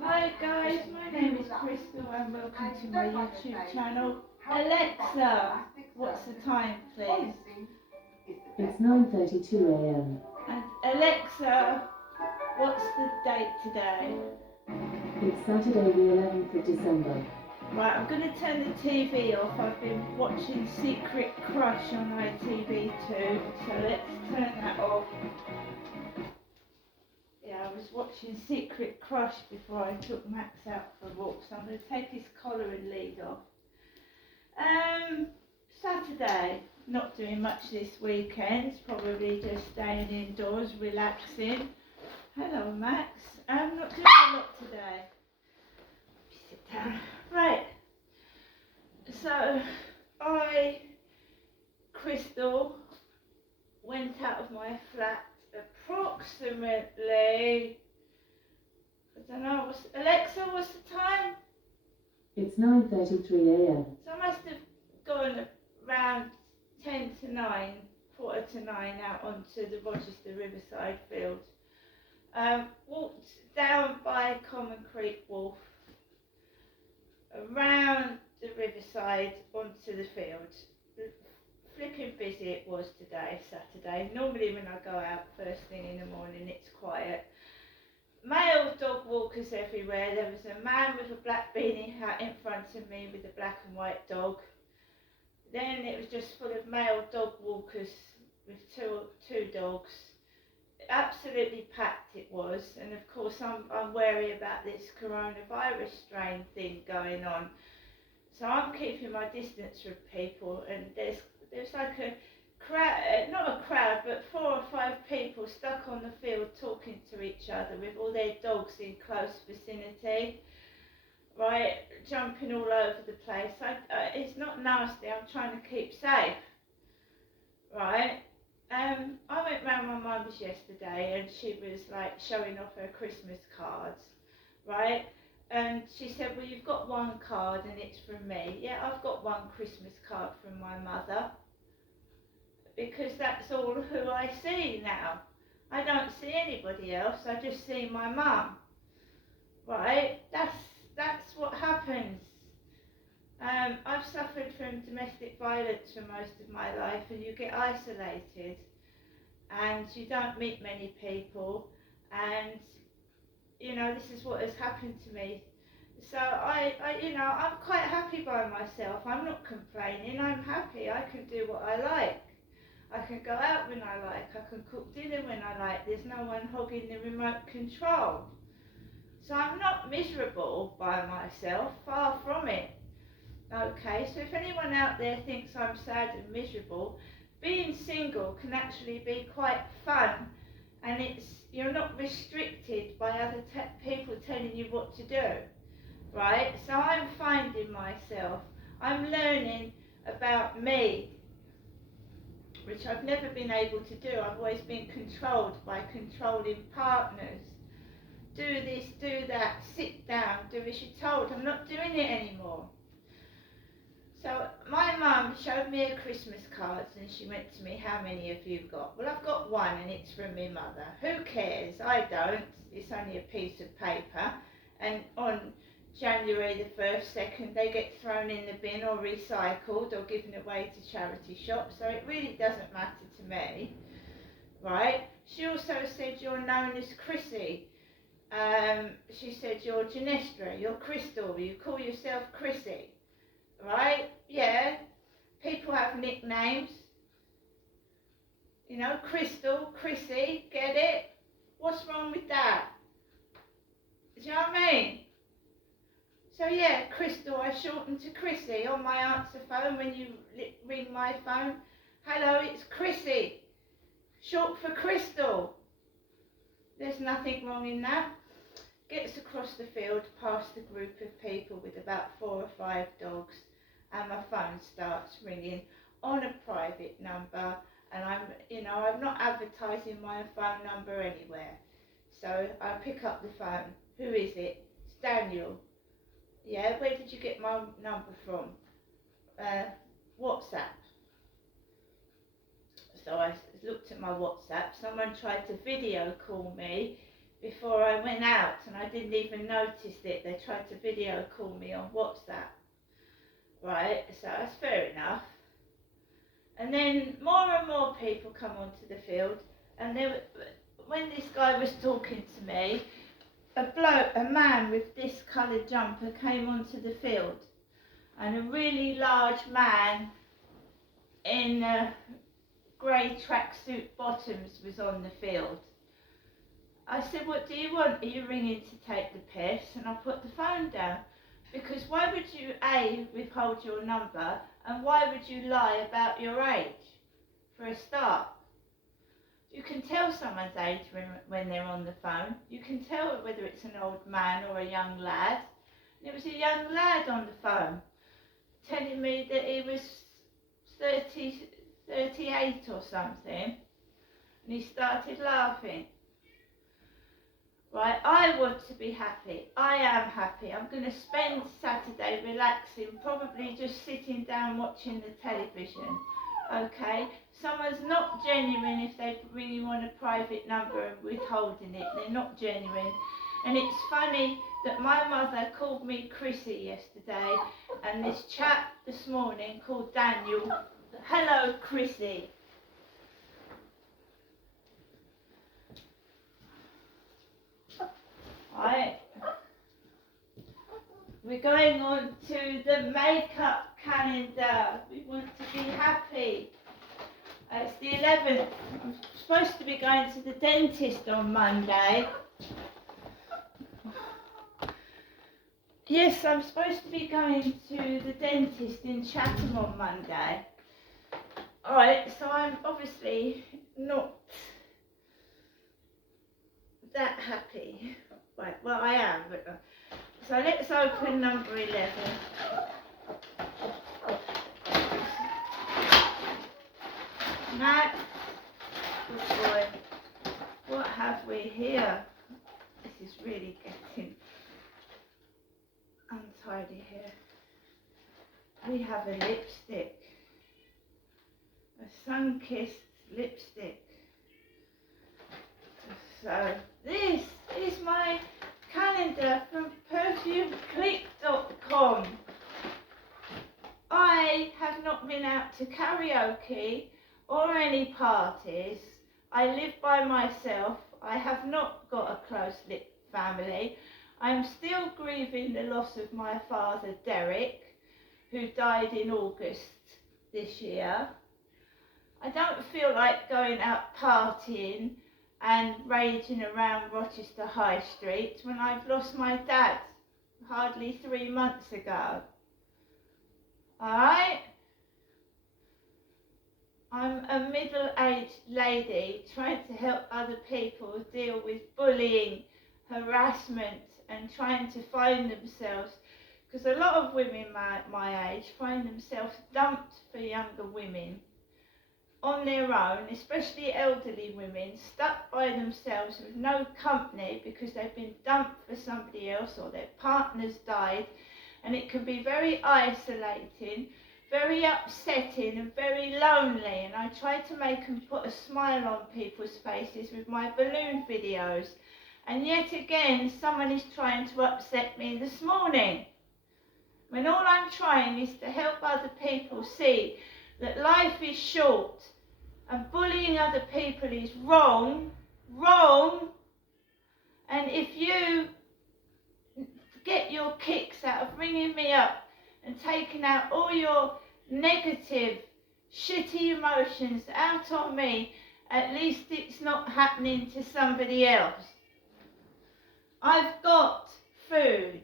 Hi guys, my name is Crystal and welcome to my YouTube channel. Alexa, what's the time please? It's 9:32 a.m. And Alexa, what's the date today? It's Saturday the 11th of December. Right, I'm going to turn the TV off. I've been watching Secret Crush on ITV2, so let's turn that off. Yeah, I was watching Secret Crush before I took Max out for a walk, so I'm going to take his collar and lead off. Saturday, not doing much this weekend, probably just staying indoors, relaxing. Hello Max, I'm not doing a lot today. Sit down. Right, so Crystal, went out of my flat approximately, I don't know, Alexa, what's the time? It's 9:33 a.m. So I must have gone around 10 to 9, quarter to 9 out onto the Rochester Riverside field. Walked down by Common Creek Wharf, around the riverside onto the field. Flipping busy it was today, Saturday. Normally when I go out first thing in the morning it's quiet. Male dog walkers everywhere. There was a man with a black beanie hat in front of me with a black and white dog. Then it was just full of male dog walkers with two dogs. Absolutely packed it was, and of course I'm wary about this coronavirus strain thing going on. So I'm keeping my distance from people, and there's like a crowd, not a crowd, but 4 or 5 people stuck on the field talking to each other with all their dogs in close vicinity, right, jumping all over the place. It's not nasty, I'm trying to keep safe, right. I went round my mum's yesterday and she was like showing off her Christmas cards, right? And she said, well, you've got one card and it's from me. Yeah, I've got one Christmas card from my mother, because that's all who I see now. I don't see anybody else, I just see my mum, right? That's what happens. I've suffered from domestic violence for most of my life, and you get isolated and you don't meet many people, and you know, this is what has happened to me. So I'm quite happy by myself. I'm not complaining, I'm happy. I can do what I like. I can go out when I like, I can cook dinner when I like. There's no one hogging the remote control. So I'm not miserable by myself, far from it. Okay, so if anyone out there thinks I'm sad and miserable, being single can actually be quite fun, and you're not restricted by other people telling you what to do, right? So I'm finding myself, I'm learning about me, which I've never been able to do. I've always been controlled by controlling partners. Do this, do that, sit down, do as you're told. I'm not doing it anymore. So my mum showed me her Christmas cards and she went to me, how many have you got? Well, I've got one and it's from my mother. Who cares? I don't. It's only a piece of paper. And on January the 1st, 2nd, they get thrown in the bin or recycled or given away to charity shops. So it really doesn't matter to me, right? She also said, you're known as Chrissy. She said, you're Genestra, you're Crystal, you call yourself Chrissy. Right? Yeah. People have nicknames. You know, Crystal, Chrissy, get it? What's wrong with that? Do you know what I mean? So yeah, Crystal, I shortened to Chrissy on my answer phone when you ring my phone. Hello, it's Chrissy. Short for Crystal. There's nothing wrong in that. Gets across the field past a group of people with about 4 or 5 dogs, and my phone starts ringing on a private number, and I'm not advertising my phone number anywhere. So I pick up the phone. Who is it? It's Daniel. Yeah, where did you get my number from? WhatsApp. So I looked at my WhatsApp. Someone tried to video call me before I went out, and I didn't even notice it. They tried to video call me on WhatsApp. Right, so that's fair enough. And then more and more people come onto the field, and when this guy was talking to me, a man with this coloured jumper came onto the field, and a really large man in grey tracksuit bottoms was on the field. I said, "What do you want? Are you ringing to take the piss?" And I put the phone down, because why would you withhold your number, and why would you lie about your age, for a start? You can tell someone's age when they're on the phone. You can tell whether it's an old man or a young lad. And it was a young lad on the phone telling me that he was 38 or something, and he started laughing. Right, I want to be happy. I am happy. I'm going to spend Saturday relaxing, probably just sitting down watching the television. Okay? Someone's not genuine if they ring you on a private number and withholding it. They're not genuine. And it's funny that my mother called me Chrissy yesterday, and this chap this morning called Daniel, "Hello, Chrissy." Right. We're going on to the makeup calendar. We want to be happy. It's the 11th. I'm supposed to be going to the dentist on Monday. Yes, I'm supposed to be going to the dentist in Chatham on Monday. Alright, so I'm obviously not that happy. Right, well, I am, but so let's open number 11. Matt, good boy. What have we here? This is really getting untidy here. We have a lipstick, a sun-kissed lipstick. So this is my calendar from perfumeclick.com. I have not been out to karaoke or any parties. I live by myself. I have not got a close-knit family. I am still grieving the loss of my father Derek, who died in August this year. I don't feel like going out partying and raging around Rochester High Street when I've lost my dad hardly 3 months ago. Alright? I'm a middle-aged lady trying to help other people deal with bullying, harassment, and trying to find themselves, because a lot of women my age find themselves dumped for younger women on their own, especially elderly women, stuck by themselves with no company because they've been dumped for somebody else or their partner's died, and it can be very isolating, very upsetting and very lonely. And I try to make and put a smile on people's faces with my balloon videos, and yet again someone is trying to upset me this morning, when all I'm trying is to help other people see that life is short and bullying other people is wrong, and if you get your kicks out of ringing me up and taking out all your negative, shitty emotions out on me, at least it's not happening to somebody else. I've got food,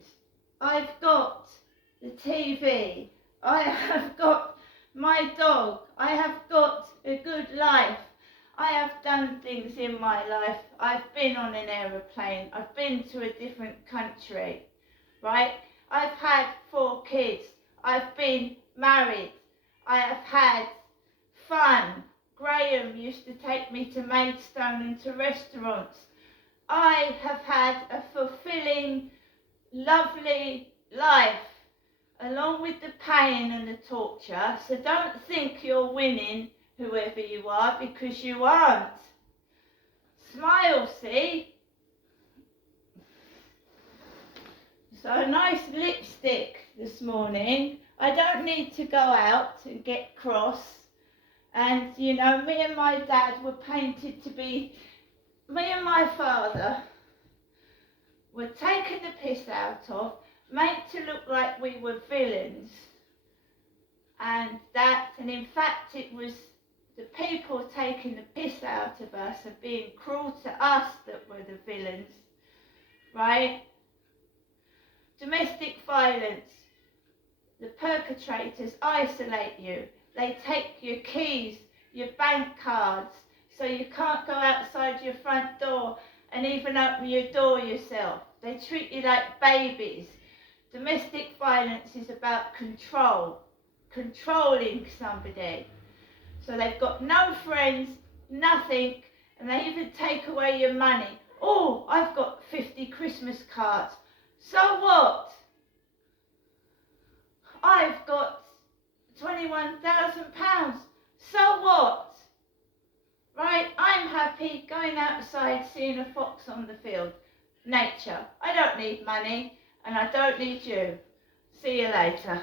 I've got the TV, I have got my dog, I have got a good life. I have done things in my life. I've been on an aeroplane, I've been to a different country, right? I've had 4 kids, I've been married, I have had fun. Graham used to take me to Maidstone and to restaurants. I have had a fulfilling, lovely life, along with the pain and the torture. So don't think you're winning whoever you are, because you aren't. Smile, see? So a nice lipstick this morning. I don't need to go out and get cross. And, you know, me and my dad were painted to be, me and my father were taken the piss out of, made to look like we were villains. And in fact it was the people taking the piss out of us and being cruel to us that were the villains, right? Domestic violence. The perpetrators isolate you. They take your keys, your bank cards, so you can't go outside your front door and even open your door yourself. They treat you like babies. Domestic violence is about control, controlling somebody. So they've got no friends, nothing, and they even take away your money. Oh, I've got 50 Christmas cards. So what? I've got £21,000. So what? Right? I'm happy going outside seeing a fox on the field. Nature. I don't need money and I don't need you. See you later.